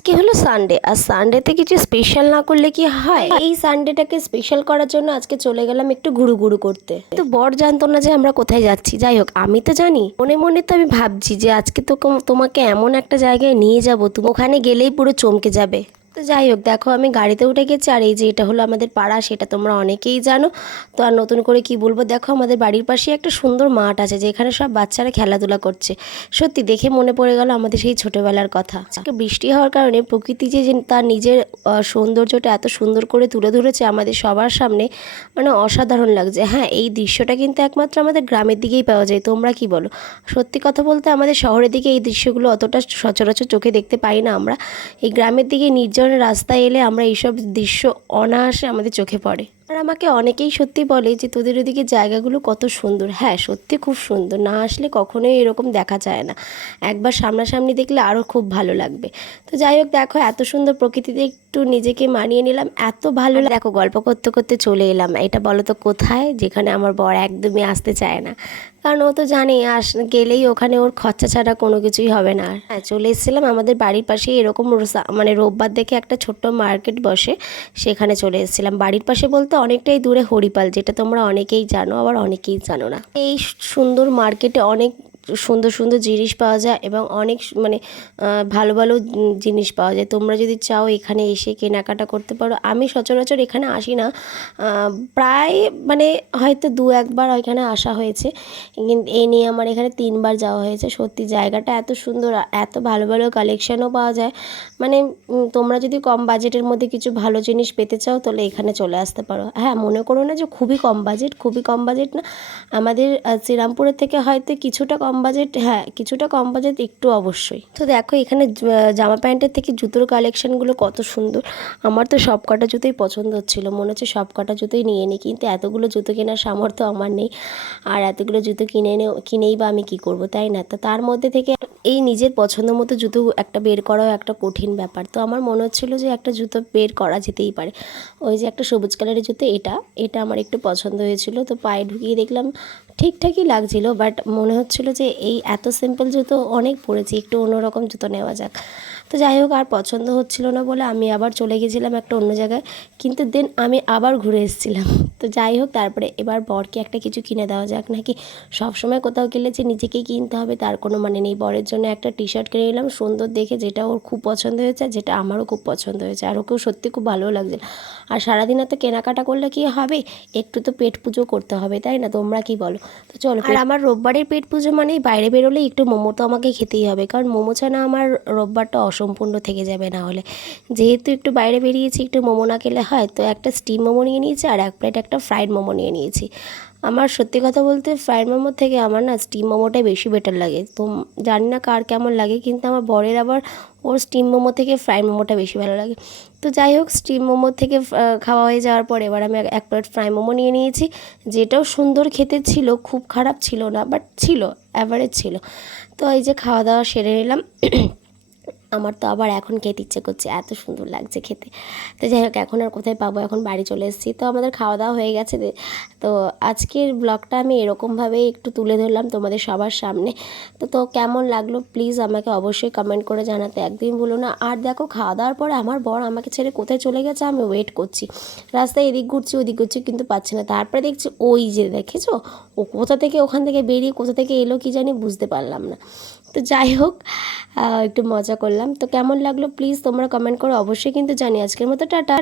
আজকে হলো সানডে, আর সানডেতে কিছু স্পেশাল না করলে কি হয়। এই সানডেটাকে স্পেশাল করার জন্য আজকে চলে গেলাম একটু ঘুরু ঘুরু করতে। তো বর জানতো না যে আমরা কোথায় যাচ্ছি। যাই হোক, আমি তো জানি। মনে মনে তো আমি ভাবছি যে আজকে তো তোমাকে এমন একটা জায়গায় নিয়ে যাবো, তুমি ওখানে গেলেই পুরো চমকে যাবে। তো যাই হোক, দেখো আমি গাড়িতে উঠে গেছি, আর এই যে এটা হলো আমাদের পাড়া, সেটা তোমরা অনেকেই জানো। তো আর নতুন করে কি বলবো, দেখো আমাদের বাড়ির পাশে একটা সুন্দর মাঠ আছে যেখানে সব বাচ্চারা খেলাধুলা করছে। সত্যি দেখে মনে পড়ে গেল আমাদের সেই ছোটোবেলার কথা। আজকে বৃষ্টি হওয়ার কারণে প্রকৃতি যে তার নিজের সৌন্দর্যটা এত সুন্দর করে তুলে ধরেছে আমাদের সবার সামনে, মানে অসাধারণ লাগছে। হ্যাঁ, এই দৃশ্যটা কিন্তু একমাত্র আমাদের গ্রামের দিকেই পাওয়া যায়। তোমরা কি বলো? সত্যি কথা বলতে আমাদের শহরের দিকে এই দৃশ্যগুলো অতটা সচরাচর চোখে দেখতে পাই না আমরা। এই গ্রামের দিকে নির্জন রাস্তায় এলে আমরা এইসব দৃশ্য অনায়াসে আমাদের চোখে পড়ে। আর আমাকে অনেকেই সত্যি বলে যে তোদের ওদিকে জায়গাগুলো কত সুন্দর। হ্যাঁ, সত্যি খুব সুন্দর, না আসলে কখনোই এরকম দেখা যায় না। একবার সামনাসামনি দেখলে আরও খুব ভালো লাগবে। তো যাই হোক, দেখো এত সুন্দর প্রকৃতিতে একটু নিজেকে মানিয়ে নিলাম, এত ভালো। দেখো গল্প করতে করতে চলে এলাম, এটা বলো তো কোথায়, যেখানে আমার বর একদমই আসতে চায় না। কারণ ও তো জানে গেলেই ওখানে ওর খরচা ছাড়া কোনো কিছুই হবে না। হ্যাঁ, চলে এসেছিলাম আমাদের বাড়ির পাশেই এরকম মানে রোববার দেখে একটা ছোট্ট মার্কেট বসে, সেখানে চলে এসেছিলাম। বাড়ির পাশে বলতে অনেকটাই দূরে হরিপাল, যেটা তোমরা অনেকেই জানো, আবার অনেকেই জানো না। এই সুন্দর মার্কেটে অনেক সুন্দর সুন্দর জিনিস পাওয়া যায় এবং অনেক মানে ভালো ভালো জিনিস পাওয়া যায়। তোমরা যদি চাও এখানে এসে কেনাকাটা করতে পারো। আমি সচরাচর এখানে আসি না, প্রায় মানে হয়তো দু একবার এখানে আসা হয়েছে, কিন্তু এই নিয়ে আমার এখানে 3বার যাওয়া হয়েছে। সত্যি জায়গাটা এত সুন্দর, এত ভালো ভালো কালেকশানও পাওয়া যায়। মানে তোমরা যদি কম বাজেটের মধ্যে কিছু ভালো জিনিস পেতে চাও তাহলে এখানে চলে আসতে পারো। হ্যাঁ, মনে করো না যে খুবই কম বাজেট, খুবই কম বাজেট না। আমাদের শ্রীরামপুরের থেকে হয়তো কিছুটা কম বাজেট, হ্যাঁ কিছুটা কম বাজেট একটু অবশ্যই। তো দেখো এখানে জামা প্যান্টের থেকে জুতোর কালেকশানগুলো কত সুন্দর। আমার তো সব কটা জুতোই পছন্দ হচ্ছিলো, মনে হচ্ছে সব কটা জুতোই নিয়ে নিই, কিন্তু এতগুলো জুতো কেনার সামর্থ্য আমার নেই। আর এতগুলো জুতো কিনেই বা আমি কী করবো, তাই না? তো তার মধ্যে থেকে এই নিজের পছন্দ মতো জুতো একটা বের করাও একটা কঠিন ব্যাপার। তো আমার মনে হচ্ছিলো যে একটা জুতো বের করা যেতেই পারে। ওই যে একটা সবুজ কালারের জুতো, এটা আমার একটু পছন্দ হয়েছিল। তো পায়ে ঢুকিয়ে দেখলাম ঠিকঠাকই লাগছিল, বাট মনে হচ্ছিলো যে এই এত সিম্পল জুতো অনেক পরেছি, একটু অন্যরকম জুতো নেওয়া যাক। তো যাই হোক, আর পছন্দ হচ্ছিল না বলে আমি আবার চলে গেছিলাম একটা অন্য জায়গায়, কিন্তু দেন আমি আবার ঘুরে এসেছিলাম। তো যাই হোক, তারপরে এবার বরকে একটা কিছু কিনে দেওয়া যাক নাকি। সবসময় কোথাও গেলে যে নিজেকেই কিনতে হবে তার কোনো মানে নেই। বরের জন্য একটা টি-শার্ট কিনে নিলাম সুন্দর দেখে, যেটা ওর খুব পছন্দ হয়েছে আর যেটা আমারও খুব পছন্দ হয়েছে, আর ওকেও সত্যি খুব ভালোও লাগছে। আর সারাদিন এত কেনাকাটা করলে কি হবে, একটু তো পেট পুজো করতে হবে, তাই না? তোমরা কি বলো? তো চলো। আর আমার রোববারের পেট পুজো মানেই বাইরে বেরোলেই একটু মোমো তো আমাকে খেতেই হবে, কারণ মোমো ছাড়া আমার রোববারটা অসম্পূর্ণ থেকে যাবে না হলে। যেহেতু একটু বাইরে বেরিয়েছি, একটু মোমো না খেলে হয়। তো একটা স্টিম মোমো নিয়ে নিয়েছি আর এক প্লেট একটা ফ্রাইড মোমো নিয়ে নিয়েছি। আমার সত্যি কথা বলতে ফ্রাইড মোমোর থেকে আমার না স্টিম মোমোটাই বেশি বেটার লাগে। তো জানি না কার কেমন লাগে, কিন্তু আমার বরের আবার ওর স্টিম মোমো থেকে ফ্রাইড মোমোটা বেশি ভালো লাগে। তো যাই হোক, স্টিম মোমো থেকে খাওয়া হয়ে যাওয়ার পর এবার আমি এক প্লেট ফ্রাই মোমো নিয়ে নিয়েছি, যেটাও সুন্দর খেতে ছিল, খুব খারাপ ছিল না, বাট ছিল, অ্যাভারেজ ছিল। তো এই যে খাওয়া দাওয়া সেরে নিলাম। আমার তো আবার এখন খেতে ইচ্ছে করছে, এত সুন্দর লাগছে খেতে। তো যাই হোক, এখন আর কোথায় পাবো, এখন বাড়ি চলে এসেছি। তো আমাদের খাওয়া দাওয়া হয়ে গেছে। তো আজকের ব্লগটা আমি এরকমভাবেই একটু তুলে ধরলাম তোমাদের সবার সামনে। তো কেমন লাগলো প্লিজ আমাকে অবশ্যই কমেন্ট করে জানাতে একদমই ভুলো না। আর দেখো, খাওয়া দাওয়ার পরে আমার বর আমাকে ছেড়ে কোথায় চলে গেছে, আমি ওয়েট করছি রাস্তায়, এদিক ঘুরছি ওদিক ঘুরছি, কিন্তু পাচ্ছি না। তারপরে দেখছি ওই যে দেখেছো, ও কোথা থেকে ওখান থেকে বেরিয়ে কোথা থেকে এলো কি জানি, বুঝতে পারলাম না। তো যাই হোক, একটু মজা করলাম। তো কেমন লাগলো প্লিজ তোমরা কমেন্ট করো অবশ্যই কিন্তু জানি। আজকের মতো টাটা।